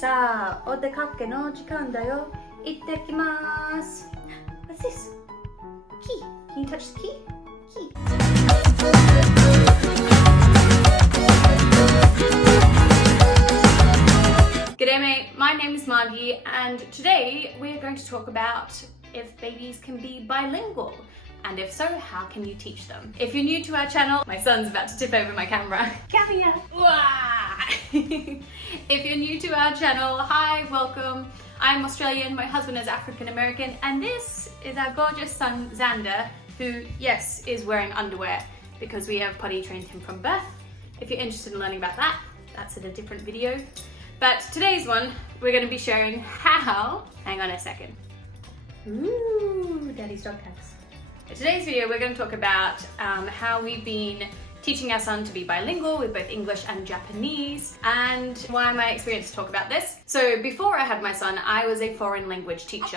さあ、お出かけの時間だよ。行ってきます。What's this? Key. Can you touch the key? Key. G'day mate, my name is Margie and today we are going to talk about if babies can be bilingual. And if so, how can you teach them? If you're new to our channel, my son's about to tip over my camera. Come here. If you're new to our channel, hi, welcome. I'm Australian, my husband is African American, and this is our gorgeous son, Xander, who, yes, is wearing underwear because we have potty trained him from birth. If you're interested in learning about that, that's in a different video. But today's one, we're going to be sharing how, hang on a second. Ooh, daddy's dog tags. In today's video, we're going to talk about how we've been teaching our son to be bilingual with both English and Japanese, and why am I experienced to talk about this. So before I had my son, I was a foreign language teacher.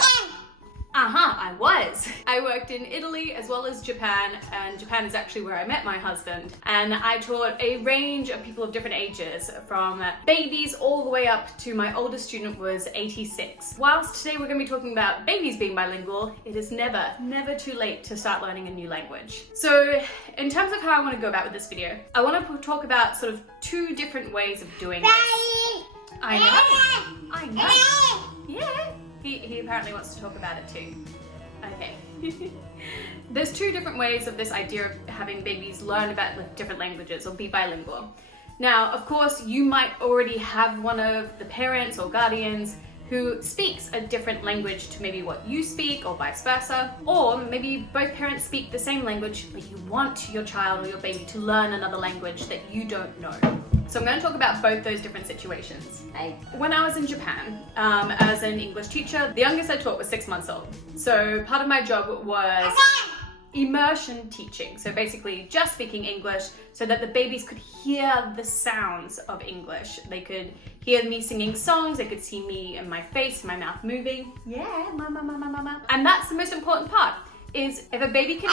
I was. I worked in Italy as well as Japan, and Japan is actually where I met my husband. And I taught a range of people of different ages, from babies all the way up to my oldest student was 86. Whilst today we're going to be talking about babies being bilingual, it is never too late to start learning a new language. So in terms of how I want to go about with this video, I want to talk about sort of two different ways of doing this. I know. Yeah. He apparently wants to talk about it too. Okay. There's two different ways of this idea of having babies learn about different languages or be bilingual. Now, of course, you might already have one of the parents or guardians who speaks a different language to maybe what you speak or vice versa. Or maybe both parents speak the same language, but you want your child or your baby to learn another language that you don't know. So I'm going to talk about both those different situations. When I was in Japan, as an English teacher, the youngest I taught was 6 months old. So part of my job was immersion teaching. So basically just speaking English so that the babies could hear the sounds of English. They could hear me singing songs, they could see me and my face, my mouth moving. Yeah, mama. And that's the most important part, is if a baby can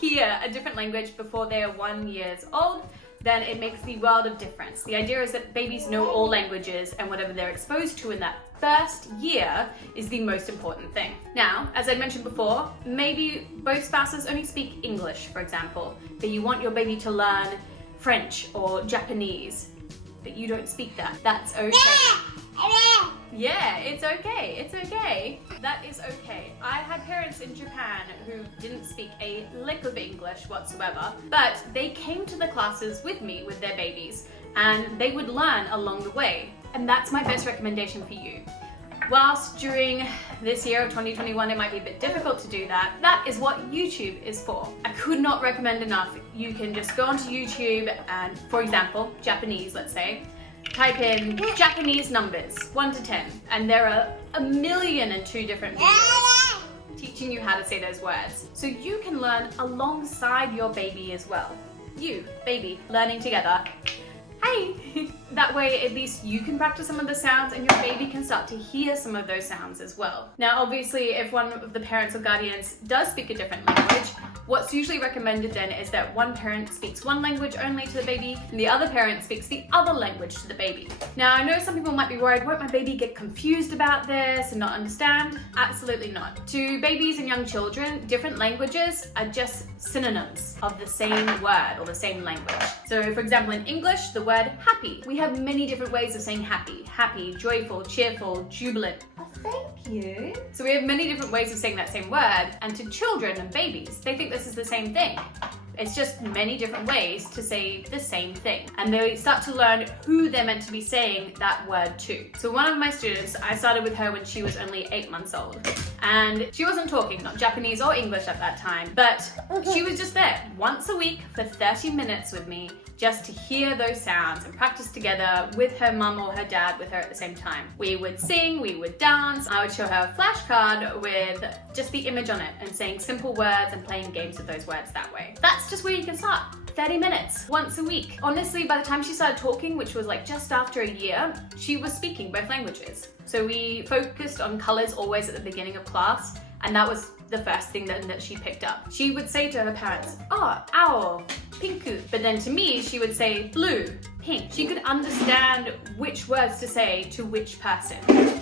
hear a different language before they are 1 year old, then it makes the world of difference. The idea is that babies know all languages, and whatever they're exposed to in that first year is the most important thing. Now, as I mentioned before, maybe both spouses only speak English, for example, but you want your baby to learn French or Japanese, but you don't speak that. That's okay. Yeah, it's okay. It's okay. That is okay. I had parents in Japan who didn't speak a lick of English whatsoever, but they came to the classes with me with their babies, and they would learn along the way. And that's my best recommendation for you. Whilst during this year of 2021 it might be a bit difficult to do that, that is what YouTube is for. I could not recommend enough. You can just go onto YouTube and, for example, Japanese, let's say, type in Japanese numbers, 1 to 10, and there are 1,000,002 different videos teaching you how to say those words. So you can learn alongside your baby as well. You, baby, learning together. Hey! That way at least you can practice some of the sounds and your baby can start to hear some of those sounds as well. Now obviously if one of the parents or guardians does speak a different language, what's usually recommended then is that one parent speaks one language only to the baby and the other parent speaks the other language to the baby. Now I know some people might be worried, won't my baby get confused about this and not understand? Absolutely not. To babies and young children, different languages are just synonyms of the same word or the same language. So for example in English, the word happy. We have many different ways of saying happy. Happy, joyful, cheerful, jubilant. Oh, thank you. So we have many different ways of saying that same word, and to children and babies, they think this is the same thing. It's just many different ways to say the same thing. And they start to learn who they're meant to be saying that word to. So one of my students, I started with her when she was only 8 months old. And she wasn't talking, not Japanese or English at that time, but she was just there once a week for 30 minutes with me, just to hear those sounds and practice together with her mum or her dad with her at the same time. We would sing, we would dance, I would show her a flashcard with just the image on it and saying simple words and playing games with those words that way. That's just where you can start. 30 minutes, once a week. Honestly, by the time she started talking, which was like just after a year, she was speaking both languages. So we focused on colors always at the beginning of class, and that was the first thing that she picked up. She would say to her parents, oh, owl, pinku. But then to me, she would say blue, pink. She could understand which words to say to which person.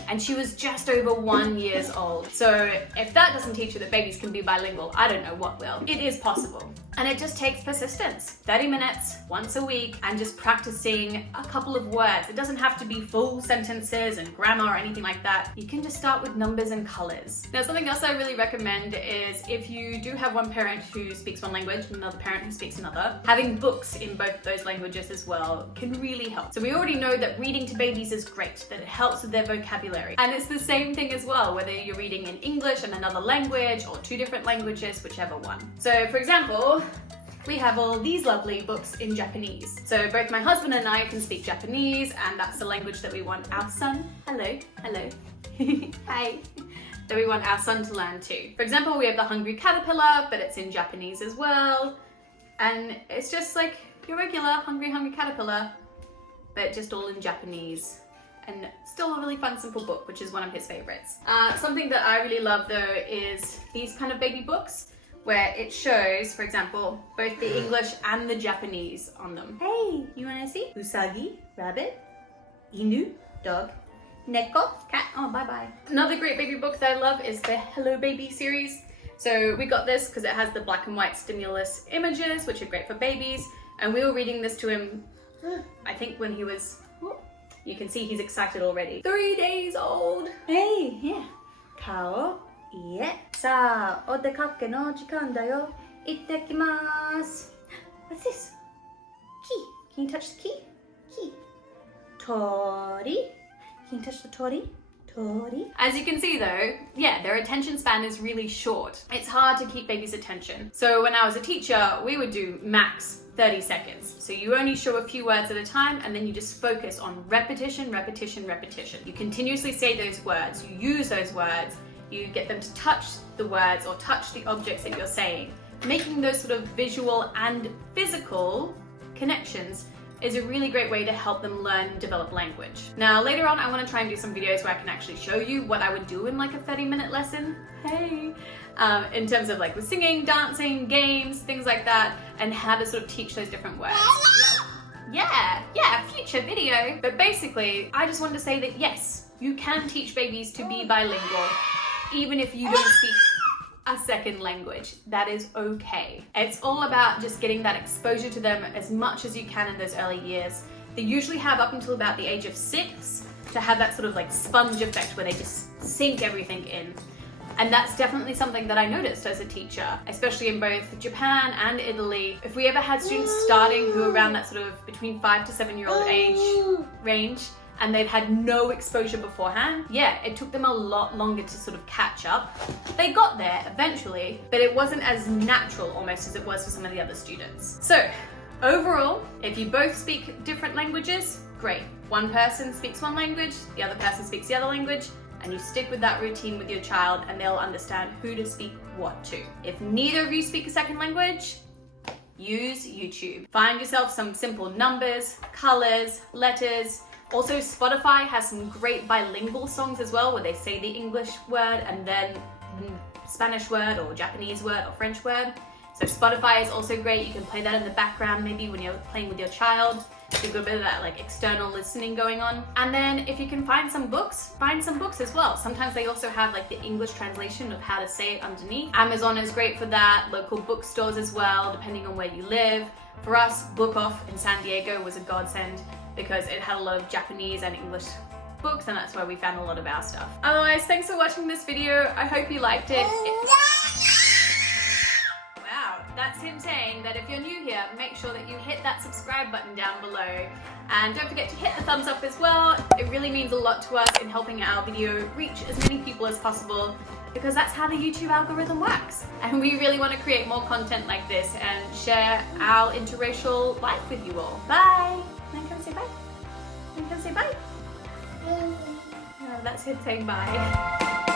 And she was just over 1 year old. So if that doesn't teach you that babies can be bilingual, I don't know what will. It is possible. And it just takes persistence. 30 minutes, once a week, and just practicing a couple of words. It doesn't have to be full sentences and grammar or anything like that. You can just start with numbers and colors. Now, something else I really recommend is if you do have one parent who speaks one language and another parent who speaks another, having books in both of those languages as well can really help. So we already know that reading to babies is great, that it helps with their vocabulary. And it's the same thing as well, whether you're reading in English and another language or 2 different languages, whichever one. So for example, we have all these lovely books in Japanese. So both my husband and I can speak Japanese, and that's the language that we want our son, hello, hi, that we want our son to learn too. For example, we have The Hungry Caterpillar, but it's in Japanese as well. And it's just like your regular Hungry Caterpillar, but just all in Japanese. And still a really fun, simple book, which is one of his favorites. Something that I really love though is these kind of baby books where it shows, for example, both the English and the Japanese on them. Hey, you wanna see? Usagi, rabbit, inu, dog, neko, cat. Oh, bye-bye. Another great baby book that I love is the Hello Baby series. So we got this because it has the black and white stimulus images, which are great for babies. And we were reading this to him, I think when he was, you can see he's excited already. 3 days old. Hey, yeah. Kao, ie. Sa, odekake no jikan da yo. Ittekimasu. What's this? Key. Can you touch the key? Key. Tori. Can you touch the tori? Tori. As you can see though, yeah, their attention span is really short. It's hard to keep babies' attention. So when I was a teacher, we would do max 30 seconds. So you only show a few words at a time, and then you just focus on repetition, repetition, repetition. You continuously say those words, you use those words, you get them to touch the words or touch the objects that you're saying. Making those sort of visual and physical connections is a really great way to help them learn and develop language. Now later on I want to try and do some videos where I can actually show you what I would do in like a 30-minute lesson. Hey! In terms of like with singing, dancing, games, things like that, and how to sort of teach those different words. Yeah, future video. But basically, I just wanted to say that yes, you can teach babies to be bilingual, even if you don't speak a second language. That is okay. It's all about just getting that exposure to them as much as you can in those early years. They usually have up until about the age of 6 to have that sort of like sponge effect where they just sink everything in. And that's definitely something that I noticed as a teacher, especially in both Japan and Italy. If we ever had students starting who were around that sort of between 5 to 7 year old age range, and they'd had no exposure beforehand, yeah, it took them a lot longer to sort of catch up. They got there eventually, but it wasn't as natural almost as it was for some of the other students. So overall, if you both speak different languages, great. One person speaks one language, the other person speaks the other language, and you stick with that routine with your child and they'll understand who to speak what to. If neither of you speak a second language, use YouTube. Find yourself some simple numbers, colors, letters. Also, Spotify has some great bilingual songs as well, where they say the English word and then the Spanish word or Japanese word or French word. So Spotify is also great. You can play that in the background maybe when you're playing with your child. So you've got a bit of that like external listening going on. And then if you can find some books as well. Sometimes they also have like the English translation of how to say it underneath. Amazon is great for that, local bookstores as well, depending on where you live. For us, Book Off in San Diego was a godsend because it had a lot of Japanese and English books, and that's where we found a lot of our stuff. Otherwise, thanks for watching this video. I hope you liked it. That's him saying that if you're new here, make sure that you hit that subscribe button down below. And don't forget to hit the thumbs up as well. It really means a lot to us in helping our video reach as many people as possible, because that's how the YouTube algorithm works. And we really want to create more content like this and share our interracial life with you all. Bye! Can I come say bye? Can I come say bye? No, that's him saying bye.